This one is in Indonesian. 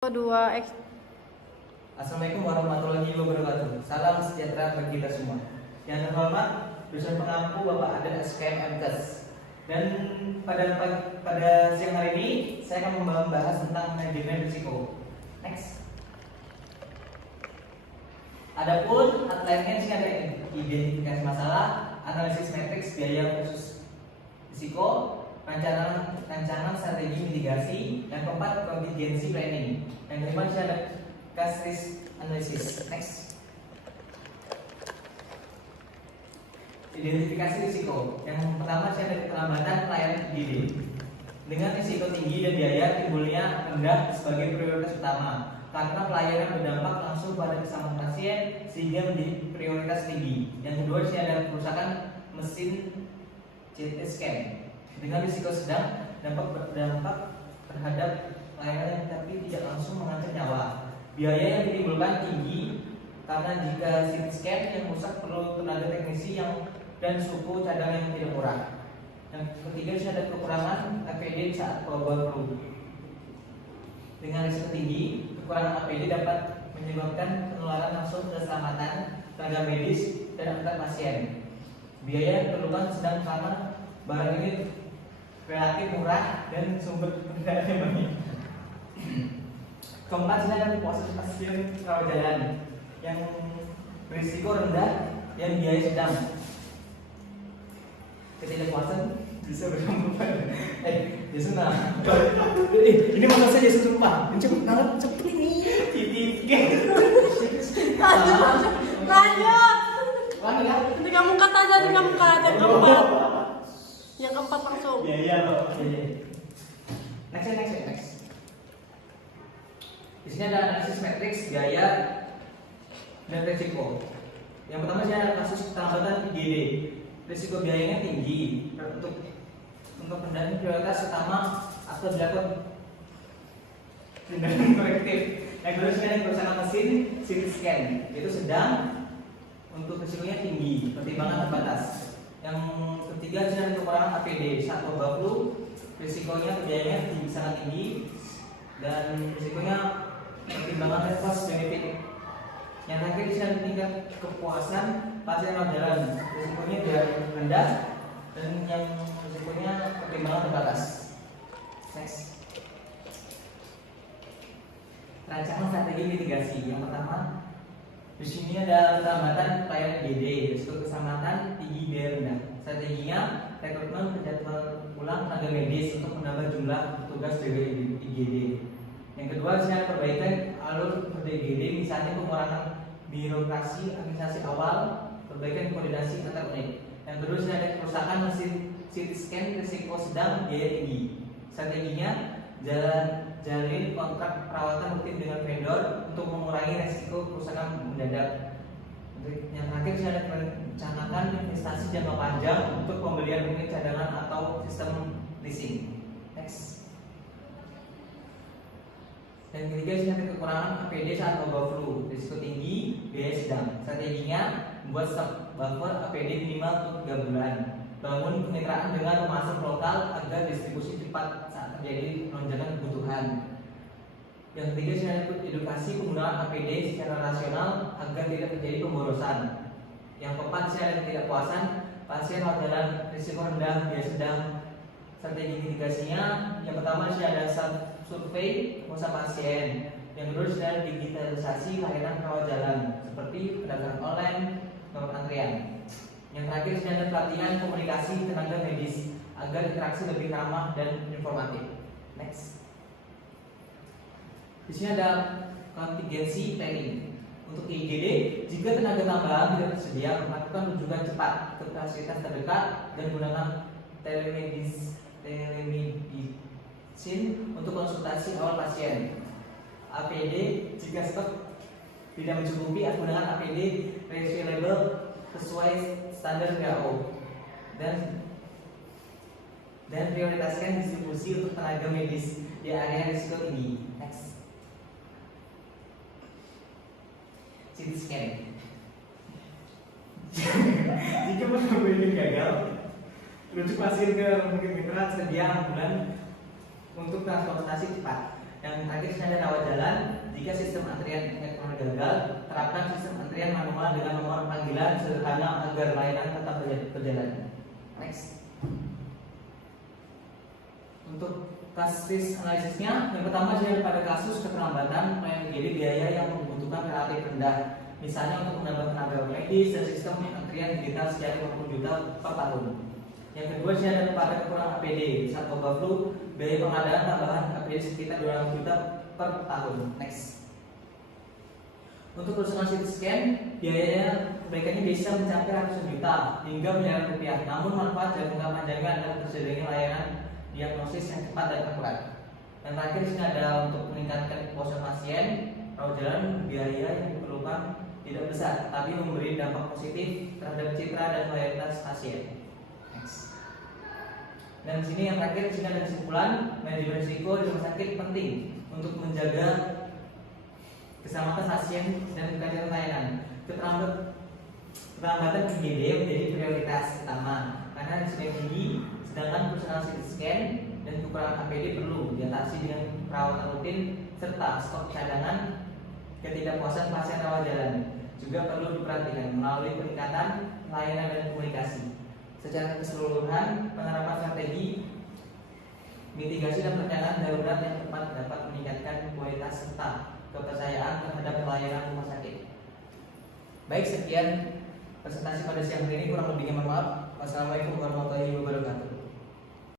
2 X. Assalamualaikum warahmatullahi wabarakatuh. Salam sejahtera bagi kita semua. Yang terhormat dosen pengampu Bapak Aden SKM MKes. Dan pada siang hari ini saya akan membahas tentang manajemen risiko. Next. Adapun outline-nya sih ada identifikasi masalah, analisis matriks biaya khusus risiko, rancangan strategi mitigasi, yang keempat contingency planning, yang kelima ada case risk analysis. Next. Identifikasi risiko. Yang pertama ada keterlambatan pelayanan IGD dengan risiko tinggi dan biaya timbulnya rendah sebagai prioritas utama karena pelayanan berdampak langsung pada keselamatan pasien sehingga menjadi prioritas tinggi. Yang kedua ada kerusakan mesin CT scan dengan risiko sedang, dampak berdampak terhadap pelayanan tapi tidak langsung mengancam nyawa. Biaya yang ditimbulkan tinggi karena jika CT scan yang rusak perlu tenaga teknisi dan suku cadang yang tidak murah. Yang ketiga ada kekurangan APD saat bawa flu. Dengan risiko tinggi, kekurangan APD dapat menyebabkan penularan langsung keselamatan tenaga medis dan antar pasien. Biaya yang diperlukan sedang karena barang ini relatif murah dan sumber pendapatan banyak. Keempat ada proses pasien rawat jalan yang berisiko rendah dan biaya sedang. Ketidakpuasan bisa berkembang. Yesus nah. Ini maksud saya Yesus sumpah. Mencoba banget cepet ini. Lanjut. Lanjut. Tiga muka aja, tiga muka aja. Keempat. Yang keempat langsung. Iya loh. Next. Di sini ada analisis matriks biaya dan risiko. Yang pertama ada kasus keterlambatan IGD. Risiko biayanya tinggi untuk pendanaan prioritas utama atau dilakukan tindakan korektif. Yang kedua ada kerusakan mesin CT scan, itu sedang untuk risikonya tinggi, pertimbangan terbatas. Yang ketiga ada kekurangan APD saat wabah flu, risikonya biayanya sangat tinggi dan risikonya pertimbangan cost benefit. Yang terakhir ada tingkat kepuasan pasien rawat jalan, risikonya tidak rendah dan yang risikonya pertimbangan terbatas. Next. Rancangan strategi mitigasi. Yang pertama, di sini ada keterlambatan pelayanan IGD, risiko keselamatan tinggi biaya rendah. Strateginya rekrutmen penjadwalan ulang tenaga medis untuk menambah jumlah petugas IGD. Yang kedua, ada perbaikan alur IGD, misalnya pengurangan birokrasi administrasi awal, perbaikan koordinasi antar unit. Yang kedua, ada kerusakan mesin CT scan risiko sedang biaya tinggi. Strateginya jalin kontrak perawatan rutin dengan vendor untuk mengurangi risiko kerusakan mendadak. Yang terakhir ada merencanakan investasi jangka panjang untuk pembelian unit cadangan atau sistem leasing. Next. Dan ketiga ada kekurangan APD saat wabah flu, risiko tinggi, biaya sedang. Strateginya membuat stok buffer APD minimal untuk 3 bulan. Bangun kemitraan dengan pemasok lokal agar distribusi cepat saat terjadi lonjakan kebutuhan. Yang ketiga ada edukasi penggunaan APD secara rasional agar tidak terjadi pemborosan. Yang keempat ada ketidakpuasan pasien rawat jalan, risiko rendah, biaya sedang. Strategi mitigasinya yang pertama ada survei pengusaha pasien. Yang kedua ada digitalisasi layanan rawat jalan seperti pendaftaran online, nomor antrian. Yang terakhir ada pelatihan komunikasi tenaga medis agar interaksi lebih ramah dan informatif. Next. Di sini ada contingency planning. Untuk IGD, jika tenaga tambahan tidak tersedia, lakukan rujukan cepat ke fasilitas terdekat dan gunakan telemedicine untuk konsultasi awal pasien. APD, jika stok tidak mencukupi, gunakan APD refillable sesuai standar WHO dan prioritaskan distribusi untuk tenaga medis di area risiko tinggi. Next. CT scan. Jika menunggu ini gagal, rujuk pasien ke rumah sakit mitra sedia ambulan untuk transportasi cepat. Yang terakhir ada rawat jalan. Jika sistem antrian elektronik gagal, terapkan sistem antrian manual dengan nomor panggilan sederhana agar layanan tetap berjalan. Next. Untuk kasus analisisnya, yang pertama dia pada kasus keterlambatan pelayanan IGD biaya yang membutuhkan relatif rendah, misalnya untuk menambah tenaga medis dan sistem antrian digital sekitar 50 juta per tahun. Yang kedua dia ada pada kekurangan APD saat wabah flu, biaya pengadaan tambahan APD sekitar 200 juta per tahun. Next. Untuk perusahaan CT scan, biayanya kebaikannya bisa mencapai ratusan juta hingga miliaran rupiah. Namun manfaat jangka panjangnya adalah tersedianya layanan diagnosis yang cepat dan akurat. Yang terakhir sini ada untuk meningkatkan kepuasan pasien, rawat jalan biaya yang diperlukan tidak besar, tapi memberi dampak positif terhadap citra dan loyalitas pasien. Next. Dan di sini yang terakhir di sini ada kesimpulan manajemen risiko di rumah sakit penting untuk menjaga keselamatan pasien dan kelancaran layanan. Keterlambatan IGD menjadi prioritas utama karena risiko tinggi, sedangkan perusahaan CT scan dan kekurangan APD perlu diatasi dengan perawatan rutin serta stok cadangan. Ketidakpuasan pasien rawat jalan juga perlu diperhatikan melalui peningkatan layanan dan komunikasi. Secara keseluruhan, penerapan strategi mitigasi dan perencanaan darurat yang tepat dapat meningkatkan kualitas serta kepercayaan terhadap pelayanan rumah sakit. Baik, sekian presentasi pada siang hari ini, kurang lebihnya mohon maaf. Wassalamualaikum warahmatullahi wabarakatuh.